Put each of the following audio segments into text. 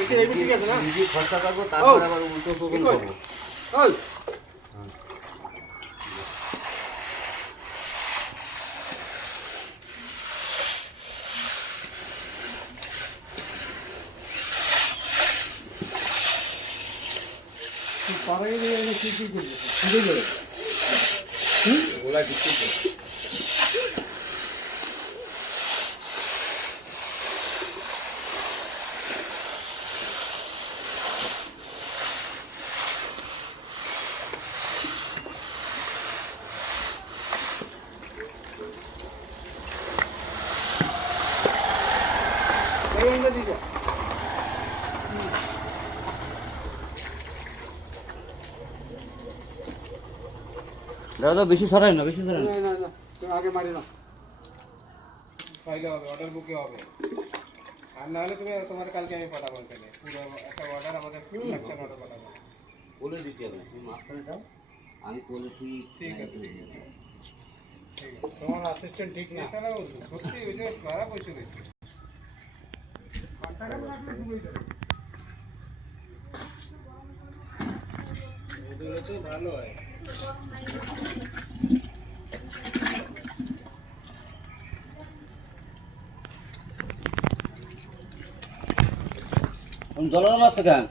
ঠিক আছে না নিজে খরচা করবো তারপর আবার উল্টো শোষণ করবো। ওই পাড়ায় গিয়ে কি করবো খুঁজে যাবে ওগুলা বিক্রি করবো। এই অঙ্গ দিছে দাদা বেশি সরাই না, বেশি সরাই না। না না না তুমি আগে মারি না ফাইলে হবে অর্ডার বুকে হবে আর না হলে তুমি তোমার কালকে আমি কথা বলতে নেই পুরো একটা অর্ডার আমাদের সেকশন অর্ডার পাঠাবো বলে দিতে হবে তুমি মাঝখানে দাও, আমি বলে তুই ঠিক আছে ঠিক আছে তোমার অ্যাসিস্ট্যান্ট ঠিক না এছাড়াও সত্যি ওই যে খারাপ হয়েছে দেখছি ওগুলো তো ভালো হয় জল আসছে কেন?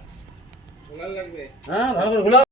খোলা লাগবে হ্যাঁ ভালো করে খোলা।